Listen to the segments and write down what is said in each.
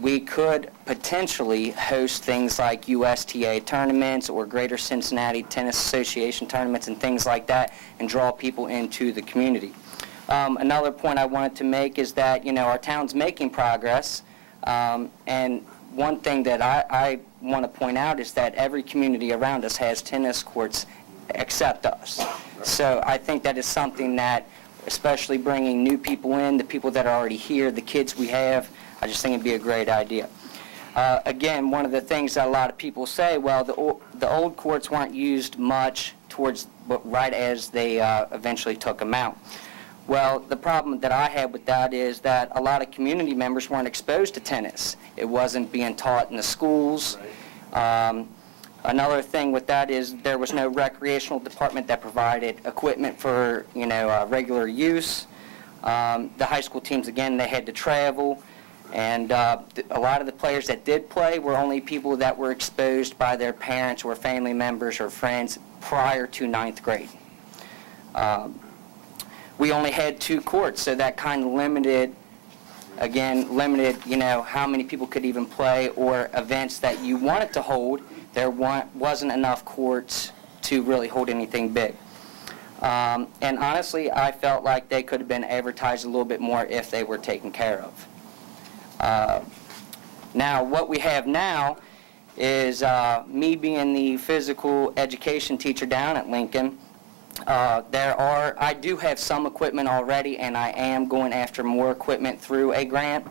we could potentially host things like USTA tournaments or Greater Cincinnati Tennis Association tournaments and things like that, and draw people into the community. Another point I wanted to make is that, you know, our town's making progress, and one thing that I want to point out is that every community around us has tennis courts except us. So I think that is something that, especially bringing new people in, the people that are already here, the kids we have, I just think it'd be a great idea. Again, one of the things that a lot of people say, well, the old courts weren't used much towards right as they eventually took them out. Well, the problem that I had with that is that a lot of community members weren't exposed to tennis. It wasn't being taught in the schools. Another thing with that is there was no recreational department that provided equipment for, you know, regular use. The high school teams, again, they had to travel. And a lot of the players that did play were only people that were exposed by their parents or family members or friends prior to 9th grade. We only had 2 courts, so that kind of limited, you know, how many people could even play, or events that you wanted to hold. There wasn't enough courts to really hold anything big. And honestly, I felt like they could have been advertised a little bit more if they were taken care of. Now, what we have now is me being the physical education teacher down at Lincoln. I do have some equipment already, and I am going after more equipment through a grant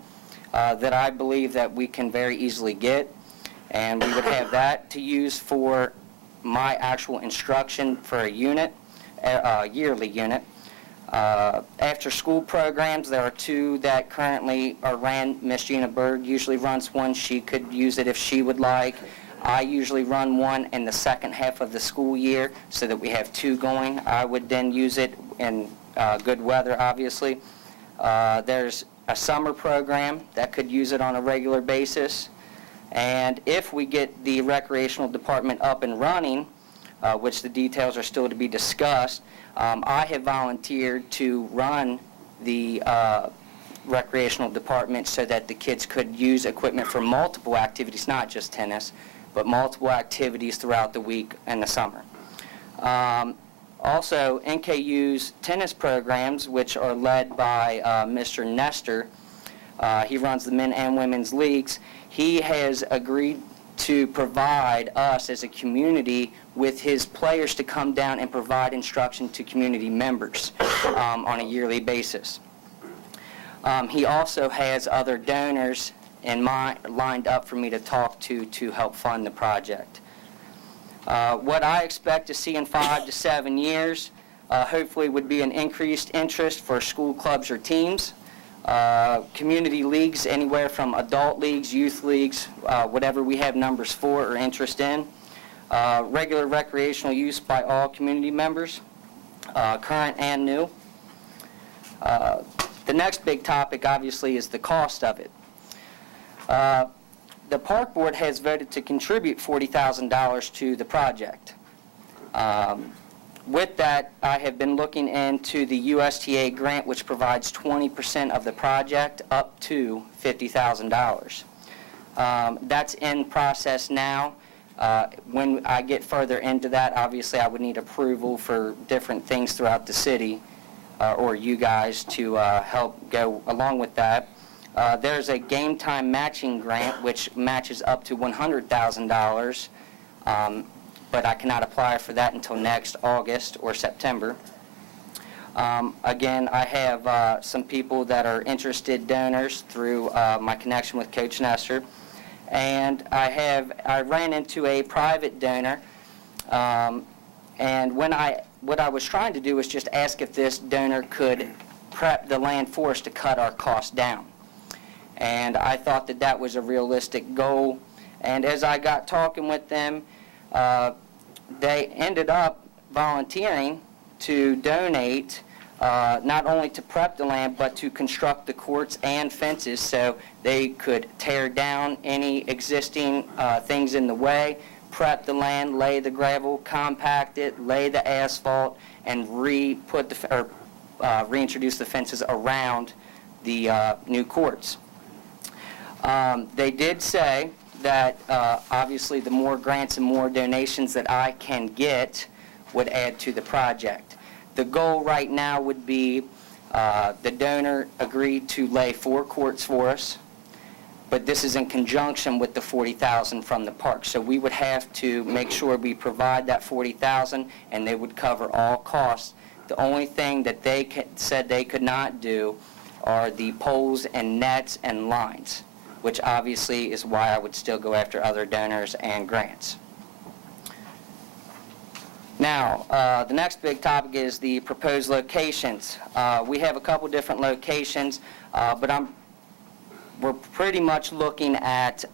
that I believe that we can very easily get, and we would have that to use for my actual instruction for a unit, a yearly unit. After school programs, there are 2 that currently are ran. Miss Gina Berg usually runs one. She could use it if she would like. I usually run one in the second half of the school year so that we have 2 going. I would then use it in good weather, obviously. There's a summer program that could use it on a regular basis. And if we get the recreational department up and running, which the details are still to be discussed, I have volunteered to run the recreational department so that the kids could use equipment for multiple activities, not just tennis, but multiple activities throughout the week and the summer. Also, NKU's tennis programs, which are led by Mr. Nestor, he runs the men and women's leagues. He has agreed to provide us as a community with his players to come down and provide instruction to community members on a yearly basis. He also has other donors lined up for me to talk to help fund the project. What I expect to see in 5 to 7 years, hopefully, would be an increased interest for school clubs or teams, community leagues, anywhere from adult leagues, youth leagues, whatever we have numbers for or interest in, regular recreational use by all community members, current and new. The next big topic, obviously, is the cost of it. The Park Board has voted to contribute $40,000 to the project. With that, I have been looking into the USTA grant, which provides 20% of the project up to $50,000. That's in process now. When I get further into that, obviously I would need approval for different things throughout the city, or you guys to help go along with that. There's a game time matching grant which matches up to $100,000, but I cannot apply for that until next August or September. Again, I have some people that are interested donors through my connection with Coach Nestor, and I ran into a private donor, and what I was trying to do was just ask if this donor could prep the land for us to cut our costs down. And I thought that that was a realistic goal. And as I got talking with them, they ended up volunteering to donate not only to prep the land, but to construct the courts and fences so they could tear down any existing things in the way, prep the land, lay the gravel, compact it, lay the asphalt, and reintroduce the fences around the new courts. They did say that obviously the more grants and more donations that I can get would add to the project. The goal right now would be the donor agreed to lay 4 courts for us, but this is in conjunction with the $40,000 from the park. So we would have to make sure we provide that $40,000, and they would cover all costs. The only thing that they said they could not do are the poles and nets and lines, which obviously is why I would still go after other donors and grants. Now, the next big topic is the proposed locations. We have a couple different locations, but we're pretty much looking at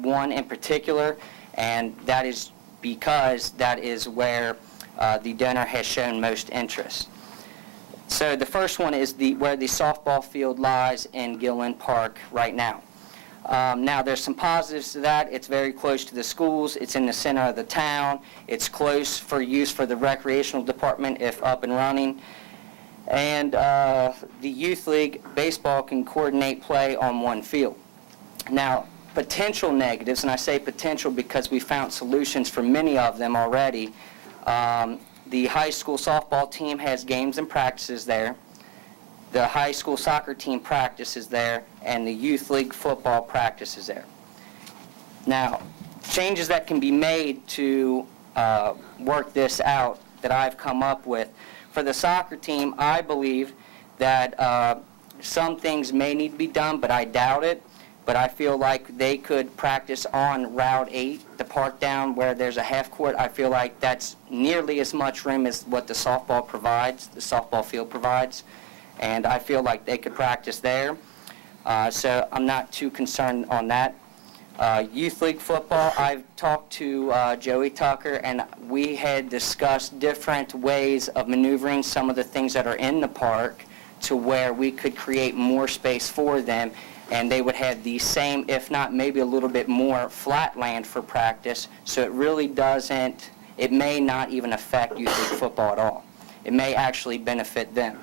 one in particular, and that is because that is where the donor has shown most interest. So the first one is where the softball field lies in Gilland Park right now. Now, there's some positives to that. It's very close to the schools. It's in the center of the town. It's close for use for the recreational department if up and running. And the Youth League baseball can coordinate play on one field. Now, potential negatives, and I say potential because we found solutions for many of them already. The high school softball team has games and practices there. The high school soccer team practices there, and the Youth League football practices there. Now, changes that can be made to work this out that I've come up with. For the soccer team, I believe that some things may need to be done, but I doubt it. But I feel like they could practice on Route 8, the park down where there's a half court. I feel like that's nearly as much room as what the softball provides, the softball field provides. And I feel like they could practice there. So I'm not too concerned on that. Youth League football, I've talked to Joey Tucker, and we had discussed different ways of maneuvering some of the things that are in the park to where we could create more space for them, and they would have the same, if not maybe a little bit more, flat land for practice, so it really doesn't, it may not even affect Youth League football at all. It may actually benefit them.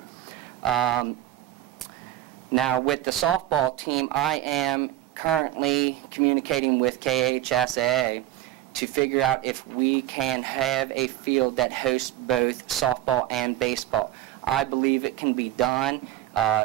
Now, with the softball team, I am currently communicating with KHSAA to figure out if we can have a field that hosts both softball and baseball. I believe it can be done.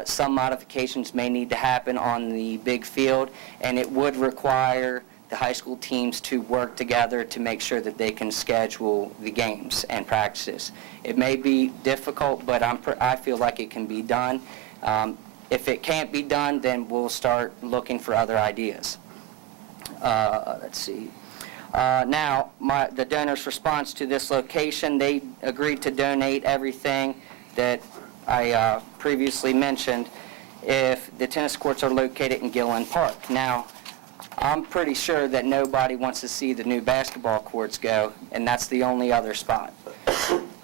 Some modifications may need to happen on the big field, and it would require the high school teams to work together to make sure that they can schedule the games and practices. It may be difficult, but I feel like it can be done. If it can't be done, then we'll start looking for other ideas. Let's see. Now, the donor's response to this location, they agreed to donate everything that I previously mentioned if the tennis courts are located in Gilland Park. Now, I'm pretty sure that nobody wants to see the new basketball courts go, and that's the only other spot.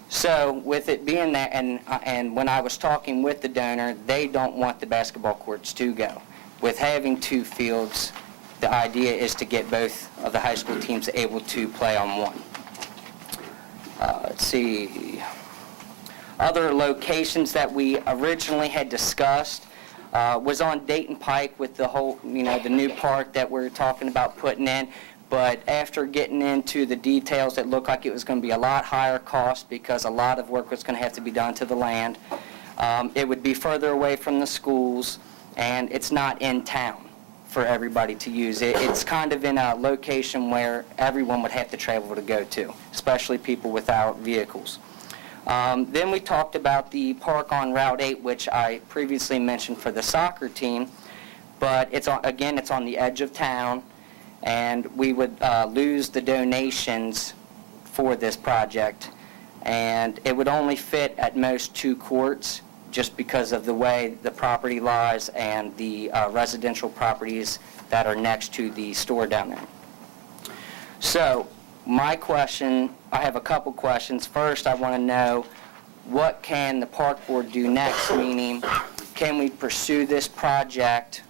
So with it being that, and when I was talking with the donor, they don't want the basketball courts to go. With having 2 fields, the idea is to get both of the high school teams able to play on one. Let's see. Other locations that we originally had discussed was on Dayton Pike with the whole, the new park that we're talking about putting in. But after getting into the details, it looked like it was going to be a lot higher cost because a lot of work was going to have to be done to the land. It would be further away from the schools, and it's not in town for everybody to use. It's kind of in a location where everyone would have to travel to go to, especially people without vehicles. Then we talked about the park on Route 8, which I previously mentioned for the soccer team, but it's on the edge of town, and we would lose the donations for this project, and it would only fit at most 2 courts just because of the way the property lies and the residential properties that are next to the store down there. So my question, I have a couple questions. First, I want to know, what can the park board do next? Meaning, can we pursue this project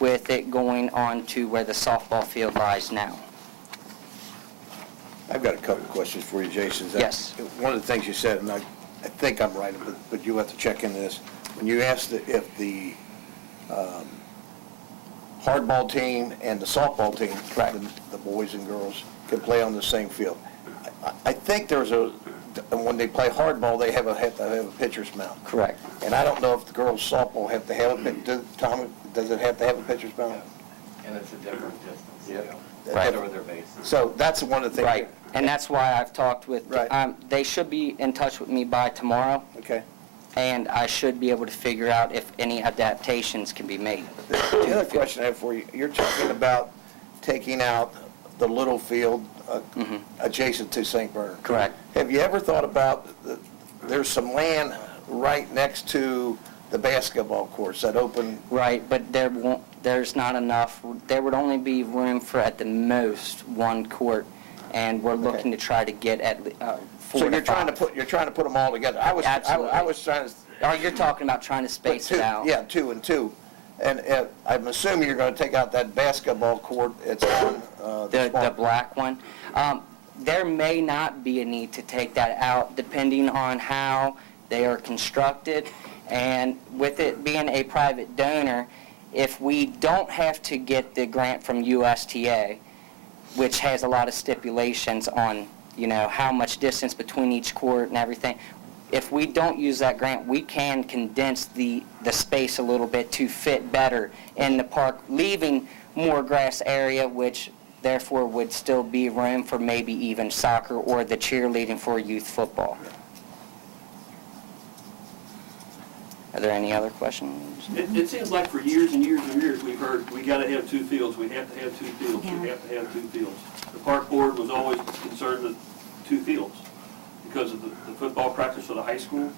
with it going on to where the softball field lies now? I've got a couple of questions for you, Jason. Yes. One of the things you said, and I think I'm right, but you have to check into this. When you asked if the hardball team and the softball team, Right. the boys and girls, can play on the same field. I think there's when they play hardball, they have to have a pitcher's mound. Correct. And I don't know if the girls softball have to have Tom, does it have to have a pitcher's mound? And it's a different distance. Yeah. Right. Over their bases. So that's one of the things. Right, and that's why I've talked with, Right. they should be in touch with me by tomorrow, Okay. and I should be able to figure out if any adaptations can be made. The other question I have for you, you're talking about taking out the little field adjacent to St. Bernard. Correct. Have you ever thought about, there's some land right next to the basketball courts, that open, Right, but there's not enough, there would only be room for at the most one court, and we're looking to try to get at 4 so to you're trying to 5. you're trying to put them all together? I was trying to Oh, you're talking about trying to put space two, it out? yeah, 2 and 2. And I'm assuming you're going to take out that basketball court, it's on The small- black one. There may not be a need to take that out depending on how they are constructed. And with it being a private donor, if we don't have to get the grant from USTA, which has a lot of stipulations on, how much distance between each court and everything, if we don't use that grant, we can condense the space a little bit to fit better in the park, leaving more grass area, which therefore would still be room for maybe even soccer or the cheerleading for youth football. Are there any other questions? It seems like for years and years and years, we've heard, we gotta have 2 fields, we have to have 2 fields, we have to have 2 fields. The park board was always concerned with 2 fields because of the football practice for the high school,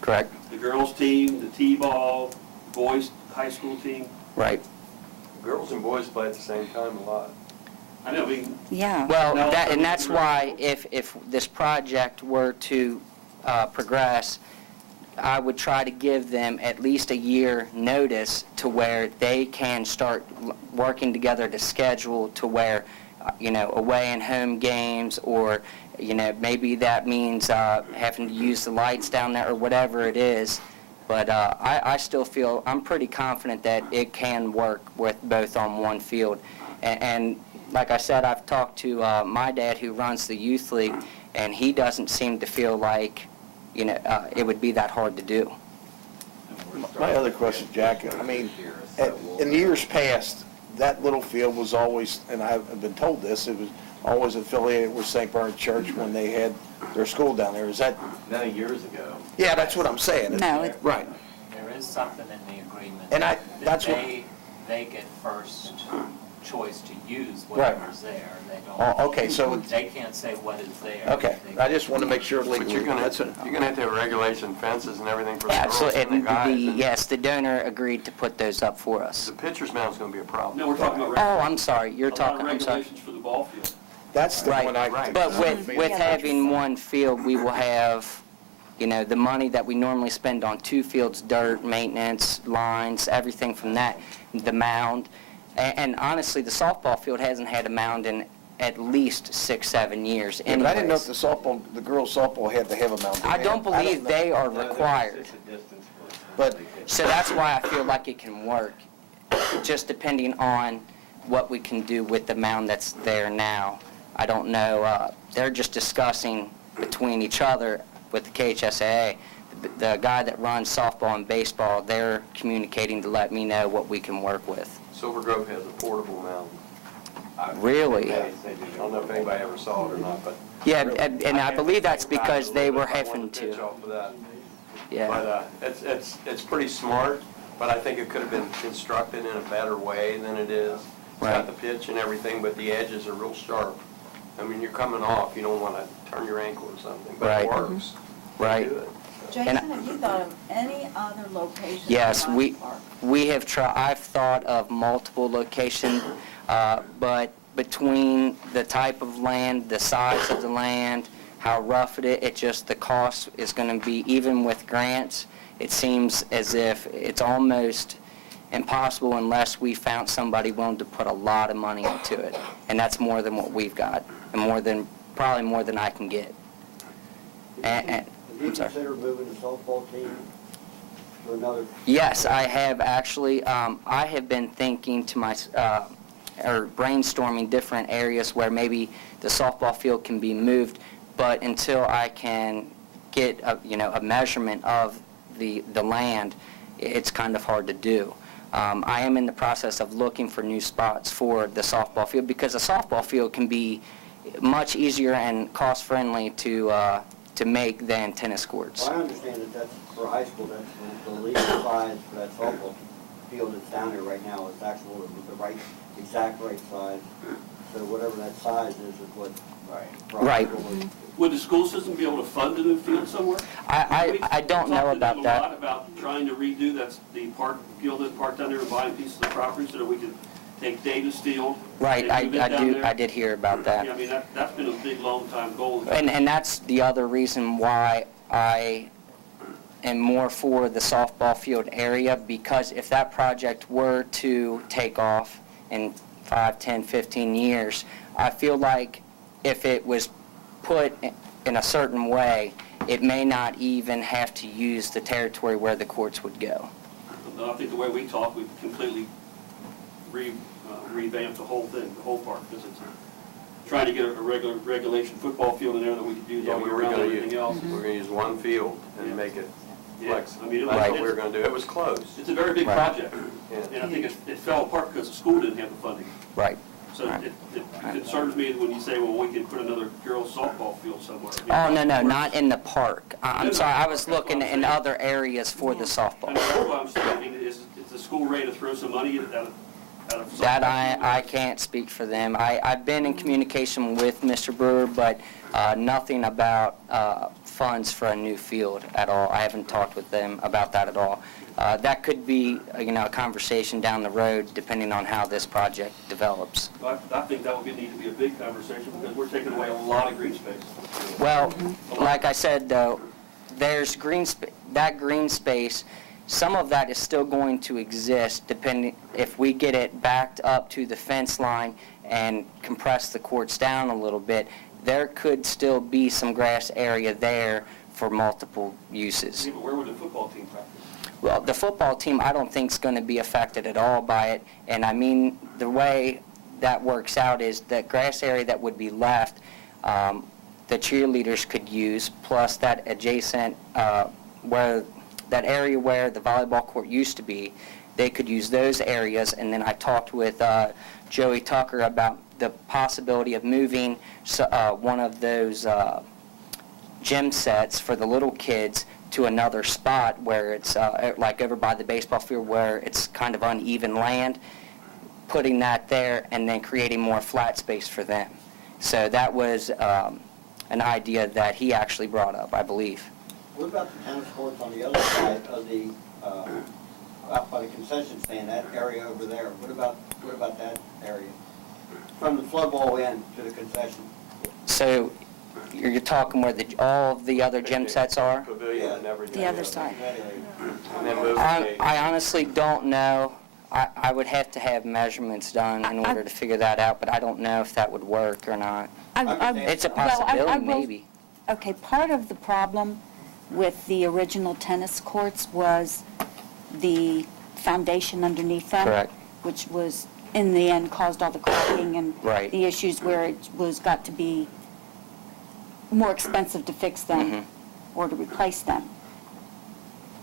Correct. the girls' team, the t-ball, boys' high school team. Right. Girls and boys play at the same time a lot. I know, we, Yeah. Well, No, and that's why if this project were to progress, I would try to give them at least a year notice to where they can start working together to schedule to where, away and home games, or, maybe that means having to use the lights down there or whatever it is. But I still feel, I'm pretty confident that it can work with both on one field. And like I said, I've talked to my dad who runs the youth league, and he doesn't seem to feel like, it would be that hard to do. My other question, Jack, I mean, in years past, that little field was always, and I've been told this, it was always affiliated with St. Bernard Church when they had their school down there. Is that, many years ago. yeah, that's what I'm saying. No, Right. There is something in the agreement. And that that's what, They get first choice to use Right. whatever's there. They oh, don't, okay, so, it's- they can't say what is there. okay, They- I just want to make sure But legally. you're gonna have to have regulation fences and everything for the girls Absolutely. and the guys. and Yes, the donor agreed to put those up for us. The pitcher's mound's gonna be a problem. no, we're talking about Oh, I'm sorry, you're a lot of talking, I'm sorry. regulations for the ball field. That's the one I. Right. But with Yeah. having one field, we will have, the money that we normally spend on 2 fields, dirt, maintenance, lines, everything from that, the mound. And honestly, the softball field hasn't had a mound in at least 6, 7 years Yeah, but I didn't know if anyways. the girls softball had to have a mound. I don't believe know. they are No, there's required. a distance for- But, So that's why I feel like it can work, just depending on what we can do with the mound that's there now. I don't know, they're just discussing between each other with the KHSAA. The guy that runs softball and baseball, they're communicating to let me know what we can work with. Silver Grove has a portable mound. Really? I don't know if anybody ever saw it or not, but. Yeah, and I believe that's Think about because it a they little were bit. I having wanted pitch to, off of that. yeah. But it's pretty smart, but I think it could have been constructed in a better way than it is. It's Right. got the pitch and everything, but the edges are real sharp. I mean, you're coming off, you don't want to turn your ankle or something, but Right. it works. Right. They do it. Jason, have you thought of any other locations? Yes, besides the park? we have I've thought of multiple locations, but between the type of land, the size of the land, how rough the cost is going to be, even with grants, it seems as if it's almost impossible unless we found somebody willing to put a lot of money into it. And that's more than what we've got, and probably more than I can get. And, Have you I'm sorry. considered moving the softball team to another? Yes, I have actually. I have been thinking to or brainstorming different areas where maybe the softball field can be moved, but until I can get a measurement of the land, it's kind of hard to do. I am in the process of looking for new spots for the softball field because a softball field can be much easier and cost-friendly to make than tennis courts. Well, I understand that that's for high school, that's the legal size for that softball field that's down there right now is actual, the exact right size. So whatever that size is what. for high Right. school is. Would the school system be able to fund a new field somewhere? I don't know about We that. talked to them a lot about trying to redo the park, Gilded Park down there and buying pieces of the property so that we could take Dayton's field. Right, and move it down there. I did hear about that. Yeah, I mean, that's been a big, long time goal. And that's the other reason why I am more for the softball field area, because if that project were to take off in 5, 10, 15 years, I feel like if it was put in a certain way, it may not even have to use the territory where the courts would go. I think the way we talk, we've completely revamped the whole thing, the whole park, because it's trying to get a regulation football field in there that we could use Yeah, all we year were round and gonna everything use, else. we're gonna use one field Yeah. and make it Yeah, flexible. I mean, That's what it's- we were gonna do. It was close. It's a very big Right. project, Yeah. and I think it fell apart because the school didn't have the funding. Right. So Right. it concerns me when you say, well, we can put another girls softball field somewhere. Oh, no, not in the park. I'm No, sorry, I no, was that's what looking I'm in saying. other areas for the I mean, softball. that's what I'm saying. I mean, is the school ready to throw some money out of softball? That I can't speak for them. I've been in communication with Mr. Brewer, but nothing about funds for a new field at all. I haven't talked with them about that at all. That could be, a conversation down the road, depending on how this project develops. I think that would need to be a big conversation because we're taking away a lot of green space. Well, like I said, though, there's that green space, some of that is still going to exist depending, if we get it backed up to the fence line and compress the courts down a little bit, there could still be some grass area there for multiple uses. Yeah, but where would the football team practice? Well, the football team, I don't think is going to be affected at all by it, and I mean, the way that works out is that grass area that would be left, the cheerleaders could use, plus that adjacent, that area where the volleyball court used to be, they could use those areas. And then I talked with Joey Tucker about the possibility of moving one of those gym sets for the little kids to another spot where it's like over by the baseball field where it's kind of uneven land, putting that there and then creating more flat space for them. So that was an idea that he actually brought up, I believe. What about the tennis courts on the other side of the, out by the concession stand, that area over there? What about that area? From the flood wall in to the concession? So you're talking where all of the other gym sets are? Pavilion and everything. The other side. That area. And then move the I honestly don't know. I would have to have measurements done in order to figure that out, but I don't know if that would work or not. It's a possibility, maybe. Okay, part of the problem with the original tennis courts was the foundation underneath them. Correct. Which was, in the end, caused all the cracking and Right. the issues where it got to be more expensive to fix them or to replace them.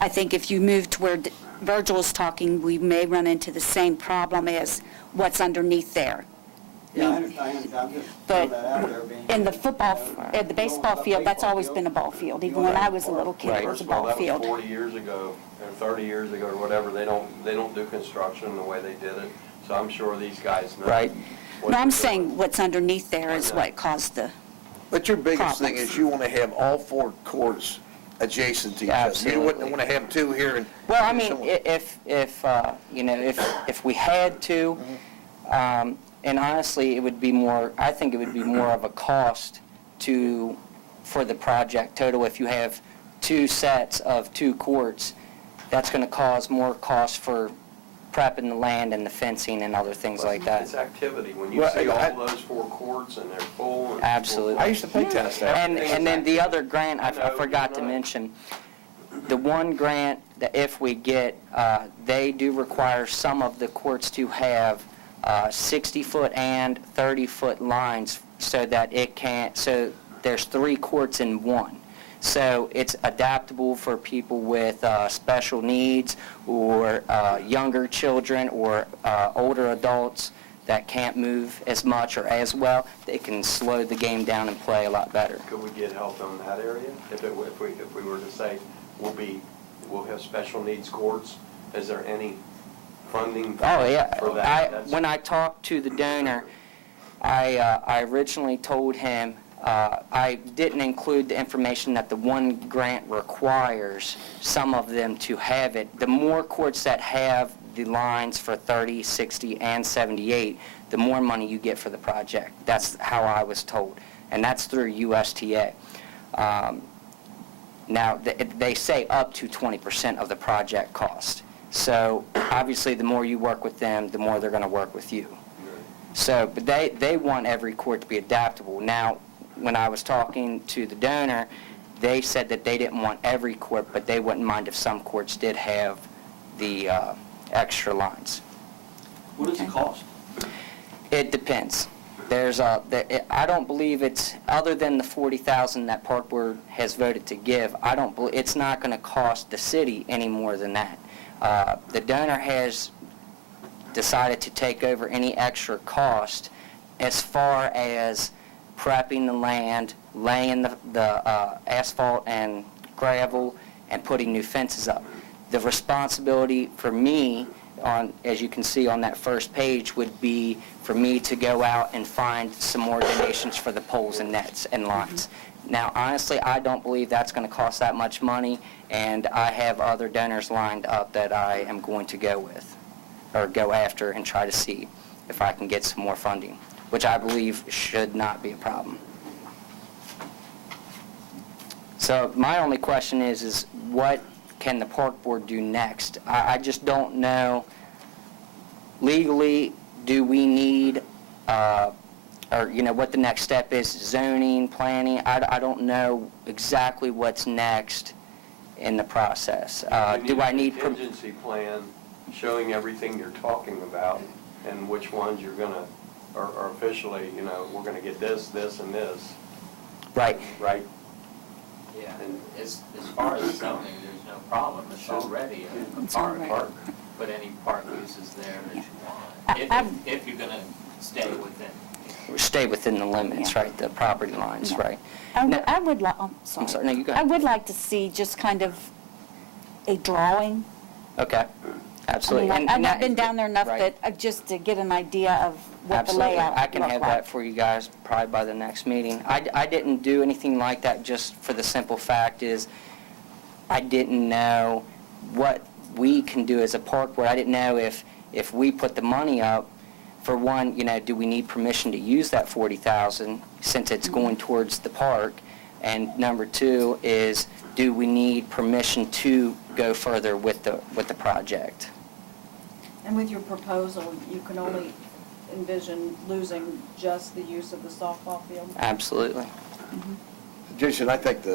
I think if you move to where Virgil is talking, we may run into the same problem as what's underneath there. Yeah, I understand, I'm just throwing But that out there being. in the football, at the baseball field, that's always been a ball field. Even when I was a little kid, it was First a of all, ball that was field. 40 years ago, or 30 years ago, or whatever. They don't do construction the way they did it, so I'm sure these guys know. Right. what No, I'm they're saying doing. what's underneath there is what caused the, But your biggest thing Problems. is you want to have all four courts adjacent to each other. You wouldn't Absolutely. want to have two here and. Well, I mean, somewhere. if we had to, and honestly, I think it would be more of a cost for the project total. If you have two sets of two courts, that's going to cause more cost for prepping the land and the fencing and other things like that. It's activity. When you Well, see I- all those four courts and they're full. and Absolutely. I used to play tennis there. And then the other grant, I I know, forgot to you're right. mention, the one grant that if we get, they do require some of the courts to have 60-foot and 30-foot lines so that it can't, so there's 3 courts in one. So it's adaptable for people with special needs or younger children or older adults that can't move as much or as well. They can slow the game down and play a lot better. Could we get help on that area? If we were to say, we'll have special needs courts, is there any funding Oh, yeah. for that? When I talked to the donor, I originally told him, I didn't include the information that the one grant requires some of them to have it. The more courts that have the lines for 30, 60, and 78, the more money you get for the project. That's how I was told, and that's through USTA. Now, they say up to 20% of the project cost. So obviously, the more you work with them, the more they're going to work with you. So, but they want every court to be adaptable. Now, when I was talking to the donor, they said that they didn't want every court, but they wouldn't mind if some courts did have the extra lines. What does it cost? It depends. I don't believe it's, other than the $40,000 that Park Board has voted to give, I don't believe, it's not going to cost the city any more than that. The donor has decided to take over any extra cost as far as prepping the land, laying the asphalt and gravel, and putting new fences up. The responsibility for me, as you can see on that first page, would be for me to go out and find some more donations for the poles and nets and lines. Now, honestly, I don't believe that's going to cost that much money, and I have other donors lined up that I am going to go with, or go after and try to see if I can get some more funding, which I believe should not be a problem. So my only question is what can the Park Board do next? I just don't know. Legally, do we need, or what the next step is, zoning, planning? I don't know exactly what's next in the process. Do I need... a contingency plan showing everything you're talking about and which ones you're going to, or officially, we're going to get this, this, and this, Right. right? Yeah, as far as zoning, there's no problem, it's already a It's park. already- Put any park uses there that you I- want, if you're gonna stay within. Stay within the limits, Yeah. right, the property lines, Yeah. right. I Now- would- I would like, I'm sorry. I'm sorry, no, you go I ahead. would like to see just kind of a drawing. Okay, I absolutely. mean, And I've not that- been down there enough right. that, just to get an idea of what the Absolutely. layout I can would have look that like. for you guys probably by the next meeting. I didn't do anything like that just for the simple fact is I didn't know what we can do as a park board. I didn't know if we put the money up, for one, do we need permission to use that $40,000 since it's going towards the park? And number two is, do we need permission to go further with the project? And with your proposal, you can only envision losing just the use of the softball field? Absolutely. Jason, I think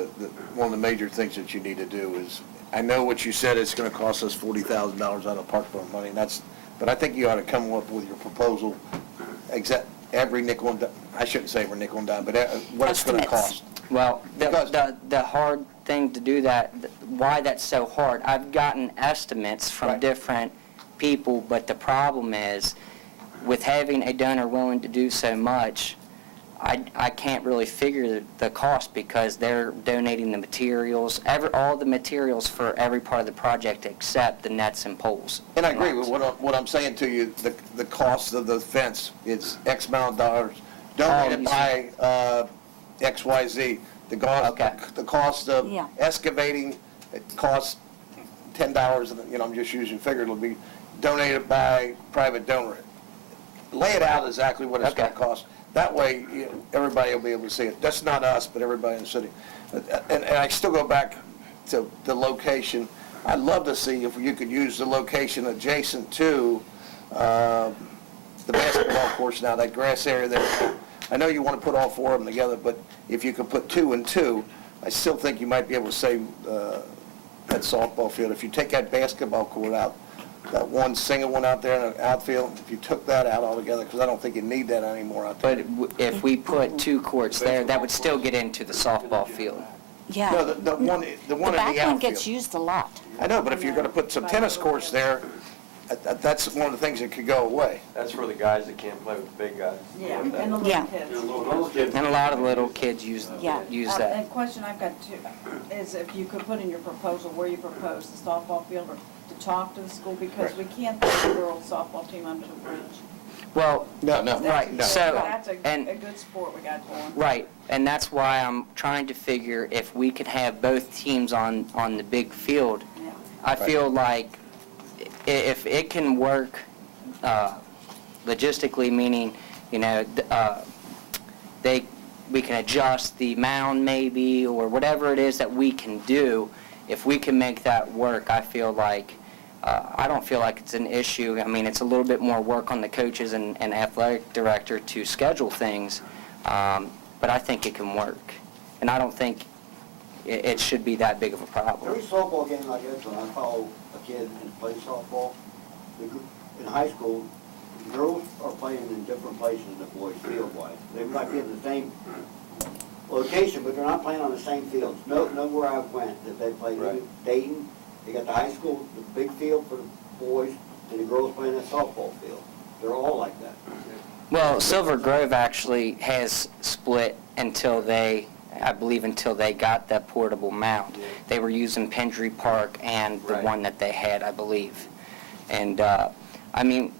one of the major things that you need to do is, I know what you said, it's going to cost us $40,000 out of park board money, but I think you ought to come up with your proposal, every nickel and dime, I shouldn't say every nickel and dime, but what it's going to Estimates. cost. Well, Because- the hard thing to do that, why that's so hard, I've gotten estimates from Right. different people, but the problem is, with having a donor willing to do so much, I can't really figure the cost because they're donating the materials, all the materials for every part of the project except the nets and poles. And I agree with what I'm saying to you, the cost of the fence is X amount of dollars, donated you by XYZ. Okay. The cost of Yeah. excavating, it costs $10, and I'm just using figuratively, donated by private donor. Lay it out exactly what it's going to Okay. cost. That way, everybody will be able to see it. That's not us, but everybody in the city. And I still go back to the location. I'd love to see if you could use the location adjacent to the basketball course now, that grass area there. I know you want to put all 4 of them together, but if you could put 2 and 2, I still think you might be able to save that softball field, if you take that basketball court out, that one single one out there in the outfield, if you took that out altogether, because I don't think you need that anymore out there. But if we put 2 courts there, that would still get into the softball field. No, Yeah. the one in The the outfield. back one gets used a lot. I know, but if you're gonna put some tennis courts there, that's one of the things that could go away. That's for the guys that can't play with the big guys. Yeah, and the Yeah. little kids. You know, those kids- And a lot of little kids use Yeah. that. And question I've got too, is if you could put in your proposal where you propose the softball field or to talk to the school, because we can't throw the girls softball team under the bridge. Well, No, right, That's so, a and, good sport we got going. right, and that's why I'm trying to figure if we could have both teams on the big field. Yeah. I feel like if it can work logistically, meaning, you know, we can adjust the mound maybe, or whatever it is that we can do, if we can make that work, I feel like, I don't feel like it's an issue. I mean, it's a little bit more work on the coaches and athletic director to schedule things, but I think it can work. And I don't think it should be that big of a problem. Every softball game like this, when I follow a kid and play softball, in high school, the girls are playing in different places than the boys field-wise. They might be in the same location, but they're not playing on the same fields. Nowhere I went that they played. Right. Dayton, they got the high school, the big field for the boys, and the girls playing that softball field. They're all like that. Well, Silver Grove actually has split until I believe until they got that portable mound. They were using Pendry Park and the Right. one that they had, I believe. And, I mean,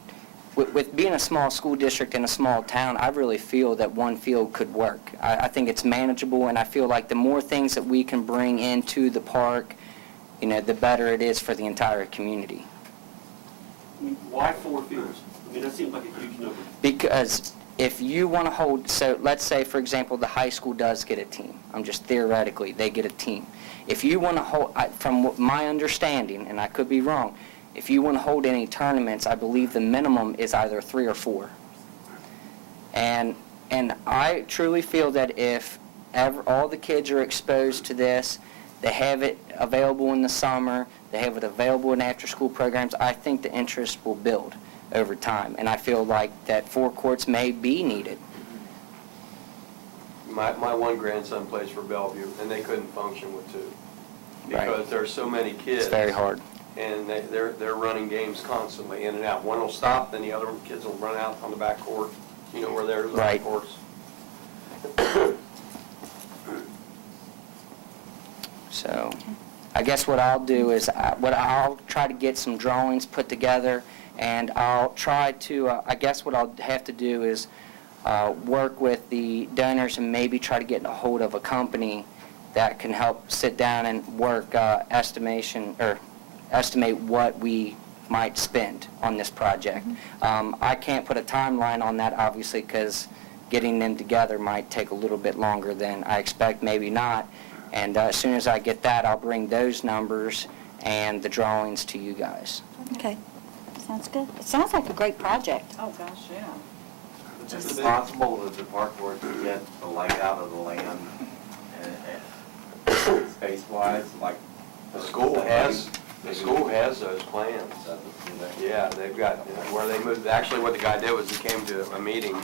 with being a small school district in a small town, I really feel that one field could work. I think it's manageable, and I feel like the more things that we can bring into the park, you know, the better it is for the entire community. I mean, why 4 fields? I mean, that seems like a huge number. Because if you want to hold, so let's say, for example, the high school does get a team. I'm just theoretically, they get a team. If you want to hold, from what my understanding, and I could be wrong, if you want to hold any tournaments, I believe the minimum is either 3 or 4. And I truly feel that if all the kids are exposed to this, they have it available in the summer, they have it available in after-school programs, I think the interest will build over time. And I feel like that 4 courts may be needed. My one grandson plays for Bellevue, and they couldn't function with 2. Right. Because there's so many kids. It's very hard. And they're running games constantly in and out. One will stop, then the other kids will run out on the back court, you know, where there's the Right. courts. So I guess what I'll do is, I'll try to get some drawings put together, and I'll try to, I guess what I'll have to do is work with the donors and maybe try to get a hold of a company that can help sit down and work estimate what we might spend on this project. I can't put a timeline on that, obviously, because getting them together might take a little bit longer than I expect, maybe not. And as soon as I get that, I'll bring those numbers and the drawings to you guys. Okay, sounds good. It sounds like a great project. Oh, gosh, yeah. Is it possible that the park board could get the light out of the land and space-wise, like? The school has those plans. Yeah, they've got, where they moved, actually what the guy did was he came to a meeting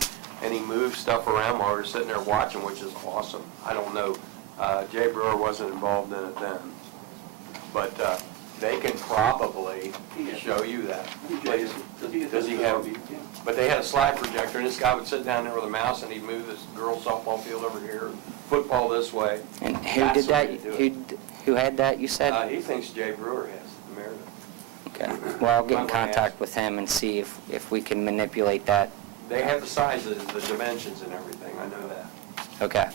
and he moved stuff around while we were sitting there watching, which is awesome. I don't know, Jay Brewer wasn't involved in it then, but they can probably show you that. Does he have, but they had a slide projector and this guy would sit down there with a mouse and he'd move this girls softball field over here, football this way. And who That's did the way that? to do it. Who had that, you said? He thinks Jay Brewer has, Meredith. Okay. Well, I'll get in contact with him and see if we can manipulate that. They have the sizes, the dimensions and everything, I know that. Okay.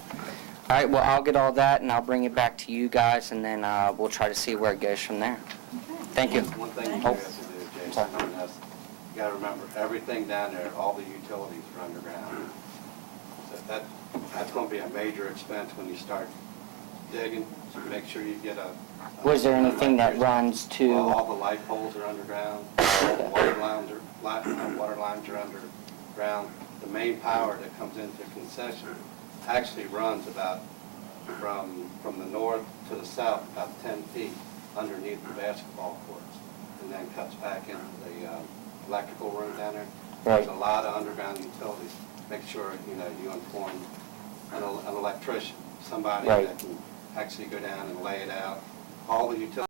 All right, well, I'll get all that, and I'll bring it back to you guys, and then we'll try to see where it goes from there. Thank you. One thing you Oh. have to do, Jason, is you gotta remember, everything down there, all the utilities are underground. So that's gonna be a major expense when you start digging, so make sure you get a. Was there anything that runs Well, to, all the light poles are underground, all the water lines are underground. The main power that comes into concession actually runs about, from the north to the south, about 10 feet underneath the basketball courts, and then cuts back into the electrical room down there. Right. There's a lot of underground utilities. Make sure, you inform an electrician, somebody Right. that can actually go down and lay it out. All the utilities